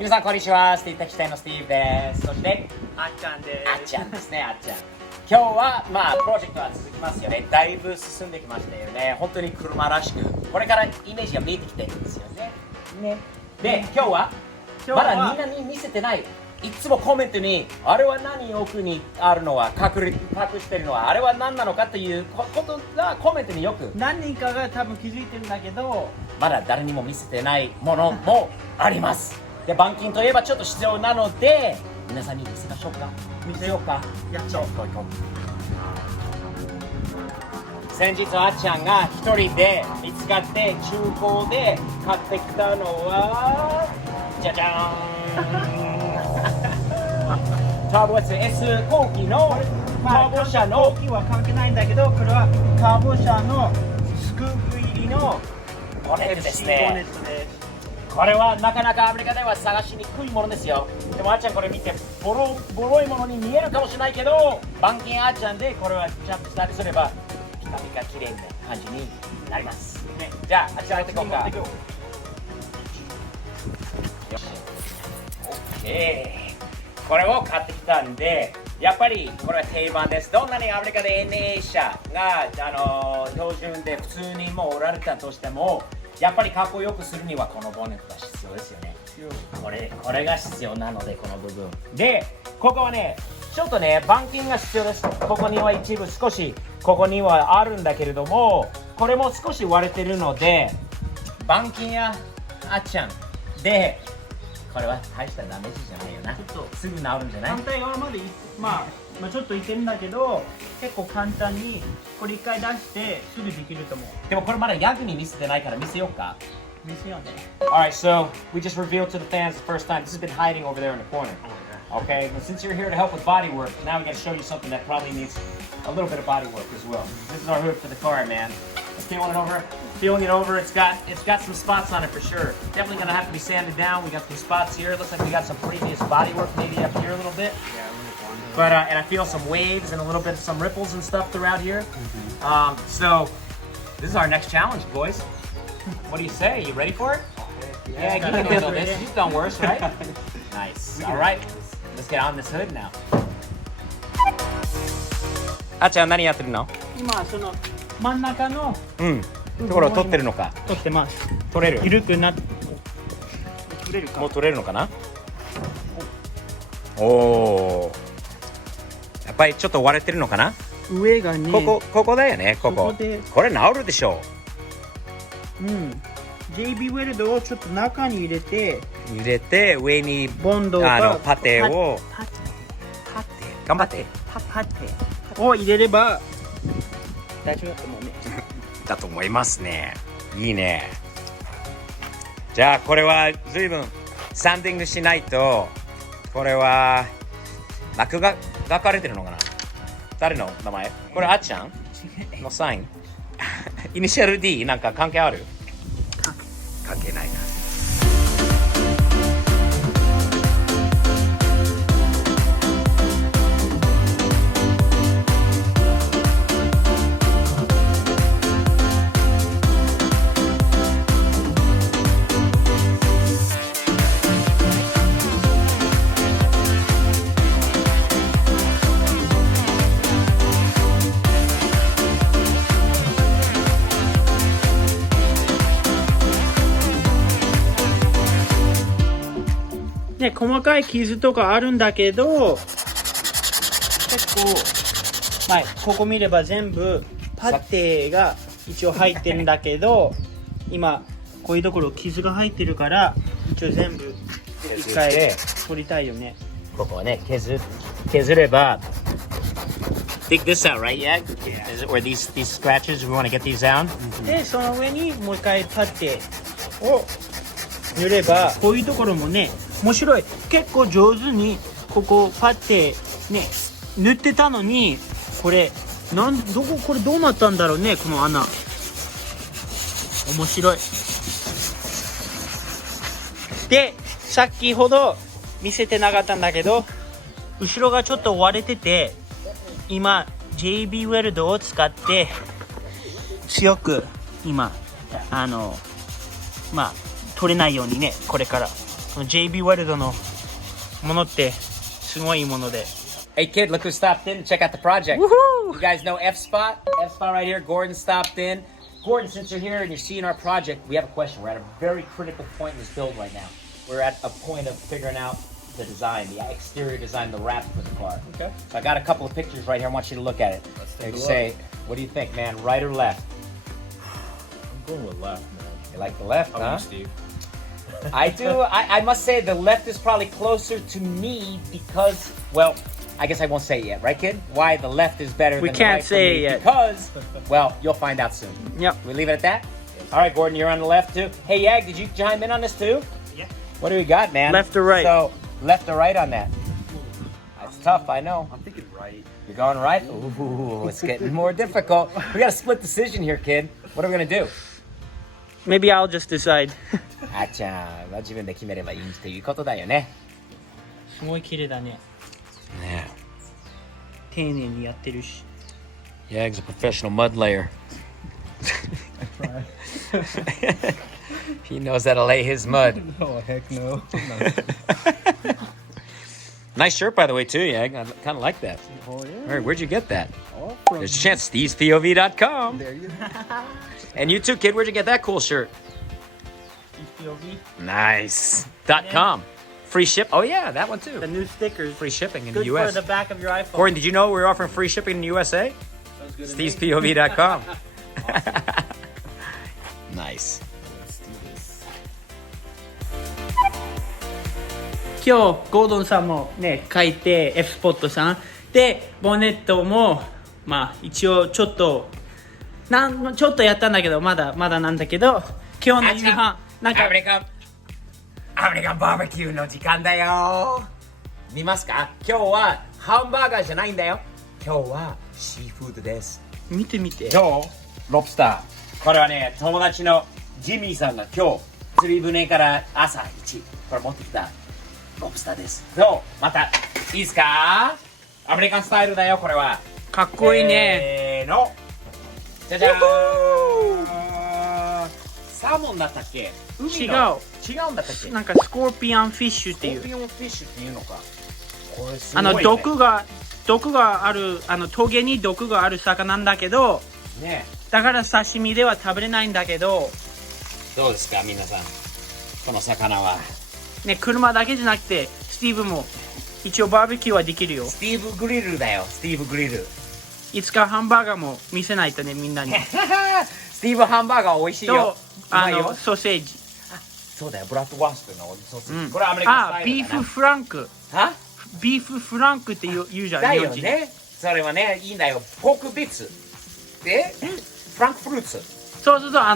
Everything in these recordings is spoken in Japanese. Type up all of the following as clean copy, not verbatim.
皆さんこんにちは、スティータキタイのスティーブです。そしてあっちゃんであっちゃんですね、あっちゃん。今日はプロジェクトは続きますよね。だいぶ進んできましたよね。本当に車らしくこれからイメージが見えてきてるんですよね。で、今日はまだみんなに見せてない。いつもコメントにあれは何奥にあるのは隠してるのはあれは何なのかということがコメントによく何人かが多分気づいてるんだけど、まだ誰にも見せてないものもあります。で、板金といえばちょっと必要なので皆さんに見せましょうか。見せようか。やっちゃおう。先日あっちゃんが一人で見つかって中古で買ってきたのはじゃじゃーんターボ S 後期のカーボ車の大きいは関係ないんだけど、これはカーボ車のスクープ入りのボネットですボネッね。トです。これはなかなかアメリカでは探しにくいものですよ。でもあっちゃんこれ見てボロいものに見えるかもしれないけど、板金あっちゃんでこれはちゃんとスタートすればピカピカ綺麗な感じになります、ね、じゃああっちゃん持ってこうか。よし OK、 これを買ってきたんでやっぱりこれは定番です。どんなにアメリカで NA 車が標準で普通にもう売られたとしてもやっぱりかっこよくするにはこのボンネットが必要ですよね。これが必要なので、この部分でここはねちょっとね板金が必要です。ここには一部少しここにはあるんだけれども、これも少し割れてるので板金やあっちゃんでこれは大したダメージじゃないよな。ちょっとすぐ治るんじゃない？反対側までまあちょっといけるんだけど、結構簡単にこれ一回出してすぐできると思う。でもこれまだ逆に見せてないから見せようか。見せようね。 Alright, so we just revealed to the fans the first time. This has been hiding over there in the corner. Okay, but since you're here to help with body work, now we gotta show you something that probably needs a little bit of body work as well. This is our hood for the car, man. Feeling it over. It's got some spots on it for sure. Definitely gonna have to be sanded down. We got some spots here. It looks like we got some previous body work maybe up here a little bit. But and I feel some waves and a little bit of some ripples and stuff throughout here. So this is our next challenge, boys. What do you say? You ready for it? Yeah, you can handle this. You've done worse, right? Nice. All right, let's get on this hood now. あっちゃん何やってるの？今その真ん中のところを取ってるのか。取ってます。取れる？緩くなって取れるか。もう取れるのかな？おお。やっぱりちょっと割れてるのかな？上がね。ここだよね。ここれ治るでしょう。JB ウェルドをちょっと中に入れて上にボンドがパテを頑張ってパテを入れれば大丈夫だと思うね。だと思いますね。いいね。じゃあこれは随分サンディングしないと、これは落が書かれてるのかな？誰の名前？これあっちゃんのサインイニシャル D なんか関係ある？関係ないな。ね、細かい傷とかあるんだけど、結構、ここ見れば全部パテが一応入ってるんだけど、今こういうところ傷が入ってるから一応全部一回取りたいよね。ここはね削れば。Dig this out, right? Yeah. Is it where these scratches? We want to get these down. で、その上にもう一回パテを塗れば、こういうところもね、面白い。結構上手にここパテね塗ってたのに、これこれどうなったんだろうね、この穴。面白い。で、先ほど見せてなかったんだけど、後ろがちょっと割れてて、今 JB ウェルドを使って強く今取れないようにね、これからこの JB ワールドのものってすごいいいもので。 Hey kid, look who stopped in to check out the project. Woohoo! You guys know F-Spot? F-Spot right here. Gordon stopped in. Gordon, since you're here and you're seeing our project, we have a question. We're at a very critical point in this build right now. We're at a point of figuring out the design, the exterior design, the wrap for the car. Okay. So I got a couple of pictures right here. I want you to look at it. Let's take And a say, what do you think, man? Right or left? I'm going with left, man. You like the left, How huh? about you, Steve? I do. I must say the left is probably closer to me because, well, I guess I won't say it yet, right, kid? Why the left is better We than can't the right for say me? it yet. Because, well, you'll find out soon. Yep. We leave it at that? All right, Gordon, you're on the left too. Hey, Yag, did you chime in on this too? Yeah. What do we got, man? Left or right? So, left or right on that? That's tough, I know. I'm thinking right. You're going right? Ooh, it's getting more difficult. We got a split decision here, kid. What are we going to do? Maybe I'll just decide. あちゃんは自分で決めればいいということだよね。すごい綺麗だね。ね丁寧にやってるし。Yag's a professional mud layer. He knows how to lay his mud. Oh, heck no. Nice shirt, by the way, too, Yag. I kind of like that. Oh, yeah. All right, where'd you get that? Oh, from There's a chance. StevesPOV.com. there you go. And you too, kid. Where'd you get that cool shirt? Nice. .com. Free ship. Oh, yeah, that one, The too. new stickers. Free shipping in Good the U.S. for the back of your iPhone. Gordon, did you know we're offering free shipping in the USA? Sounds good to me. StevesPOV.com. Nice. Let's do this. 今日ゴードンさんもね書いて F スポットさんでボンネットもまあ一応ちょっとちょっとやったんだけどまだなんだけど今日の夕飯なんかアメリカンバーベキューの時間だよ。見ますか？今日はハンバーガーじゃないんだよ。今日はシーフードです。見てみて今日ロブスター。これはね、友達のジミーさんが今日釣り船から朝1これ持ってきたロブスターです。今日またいいですか？アメリカンスタイルだよこれは。かっこいいね、せーの。じゃじゃーん。サーモンだったっけ？海の違うんだったっけ？なんかスコーピオンフィッシュっていうスコーピオンフィッシュっていうのか。これすごいね。毒があるトゲに毒がある魚なんだけどね。だから刺身では食べれないんだけどどうですか皆さんこの魚は。ね車だけじゃなくてスティーブも一応バーベキューはできるよ。スティーブグリルだよスティーブグリル。いつかハンバーガーも見せないとねみんなにスティーブハンバーガー美味しいよ。とうまいよソーセージそうだよブラッドワーストのソーセージ、これアメリカンスタイルだな。ビーフフランクはビーフフランクって言うじゃんだよ日本人ね。それはねいいんだよ。ポークビッツでフランクフルーツそうそうそうラ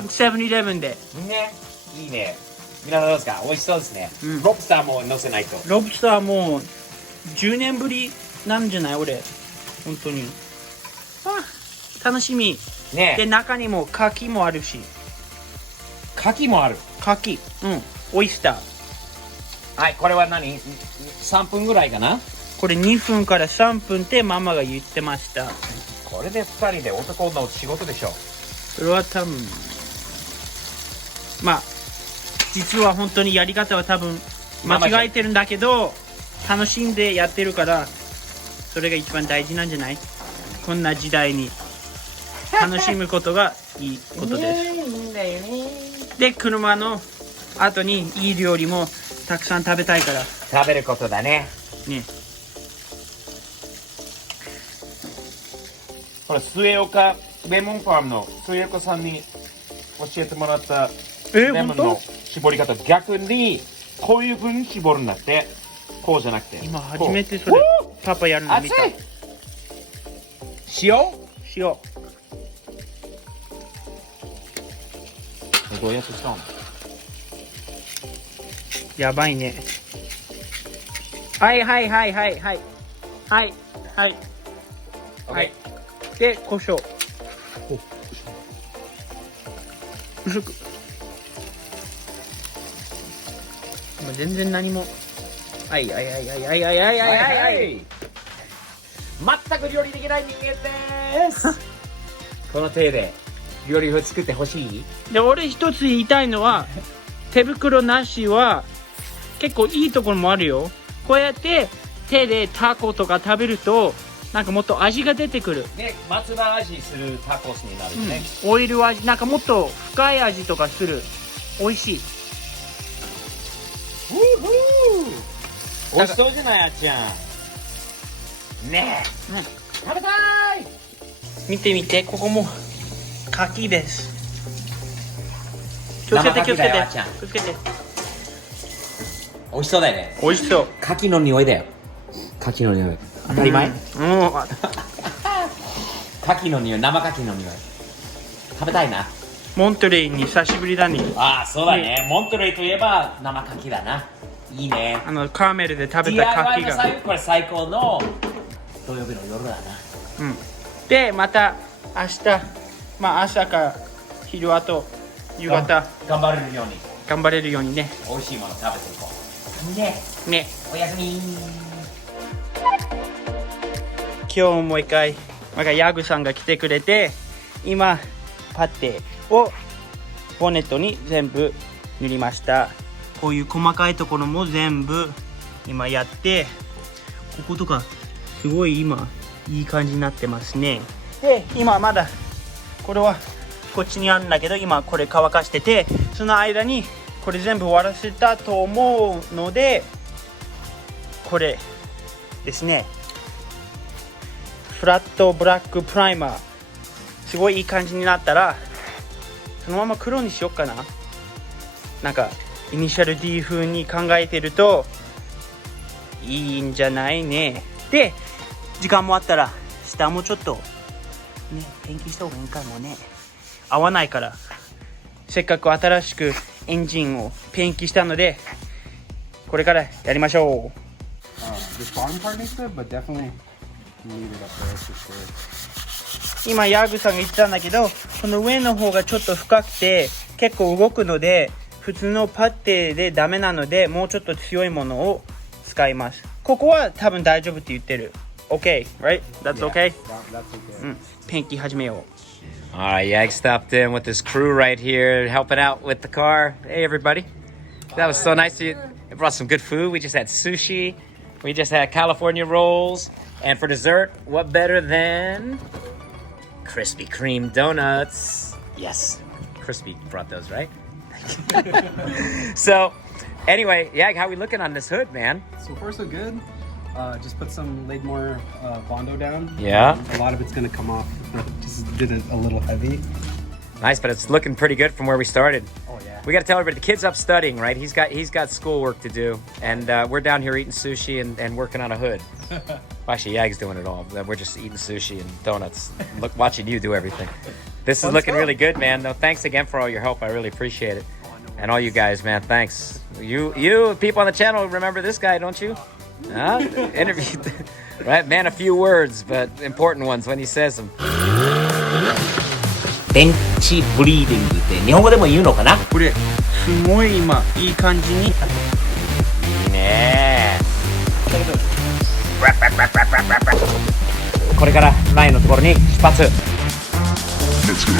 ンクセブンイレブンでねいいね。皆さんどうですか？美味しそうですね、うんロブスターも乗せないと。ロブスターもう10年ぶりなんじゃない俺本当に楽しみねで中にも牡蠣もあるし牡蠣もある。牡蠣オイスターはいこれは何3分ぐらいかな。これ2分から3分ってママが言ってました。これで2人で男の仕事でしょ。それは多分まあ実は本当にやり方は多分間違えてるんだけど楽しんでやってるからそれが一番大事なんじゃない？こんな時代に楽しむことがいいことですいいんだよね。で車の後にいい料理もたくさん食べたいから食べることだね。ね。これ末岡レモンファームの末岡さんに教えてもらったレモンの絞り方、逆にこういう風に絞るんだって。こうじゃなくて今初めてそれパパやるの見た。熱い。塩塩どうやってしたの？やばいね。はいはいはいはいはいはいはいはい。で胡椒薄く今全然何もはいはいはいはいはいはいはいはいはい全く料理できない人間ですこの手で料理を作ってほしい。で俺一つ言いたいのは手袋なしは結構いいところもあるよ。こうやって手でタコとか食べるとなんかもっと味が出てくる。ね、松葉味するタコスになるね。オイル味、なんかもっと深い味とかする。美味しい。美味しそうじゃない、あっちゃん。ねえ、食べたい。見てみて、ここも柿です。気をつけて気をつけて生牡蠣だよあっちゃん気をつけて。美味しそうだよね。美味しそう。牡蠣の匂いだよ。牡蠣の匂い。当たり前？うん。牡蠣の匂い、生牡蠣の匂い。食べたいな。モントレイに久しぶりだね。ああ、そうだね。モントレイといえば生牡蠣だな。いいね。カーメルで食べた DIY 牡蠣が。のこれ最高の土曜日の夜だな。うん。で、また明日、まあ朝か昼後、夕方、頑張れるように頑張れるようにね。美味しいもの食べていこう。ね。ね。おやすみ。今日もう一回ヤグさんが来てくれて、今パテをボンネットに全部塗りました。こういう細かいところも全部今やって、こことかすごい今いい感じになってますね。で、今まだこれはこっちにあるんだけど、今これ乾かしてて、その間にこれ全部終わらせたと思うので、これですね、フラットブラックプライマー、すごいいい感じになったらそのまま黒にしよっかな。なんかイニシャル D 風に考えてるといいんじゃないね。で、時間もあったら下もちょっとねペンキした方がいいかもね。合わないから、せっかく新しくエンジンをペンキしたので、これからやりましょう。This bottom part needs it, but definitely need it up there for sure. 今ヤグさんが言ってたんだけど、この上の方がちょっと深くて結構動くので、普通のパッテでダメなので、もうちょっと強いものを使います。ここは多分大丈夫って言ってる。 OK, right? That's Yeah, okay? that's okay. うん、ペンキ始めよう。 Alright, Yag stopped in with this crew right here, helping out with the car. Hey, everybody. That was so nice of you. They brought some good food. We just had sushi. We just had California rolls. And for dessert, what better than Krispy Kreme donuts? Yes, Crispy brought those, right? So, anyway, Yag, how we looking on this hood, man? So far so good. Just put some laid more Bondo down. Yeah. A lot of it's gonna come off. Just did it a little heavy. Nice, but it's looking pretty good from where we started. Oh yeah. We got to tell everybody, the kid's up studying, right? He's got schoolwork to do, and we're down here eating sushi and working on a hood. Actually, Yag's doing it all. We're just eating sushi and donuts. Look, watching you do everything. This is looking really good, man. No, thanks again for all your help. I really appreciate it. And all you guys, man, thanks. You people on the channel remember this guy, don't you? Interview, right? Man, a few words, but important ones when he says them. ベンチブリーディングって日本語でも言うのかな？これすごい今いい感じに。いいねこれからラインのところに出発。Let's go.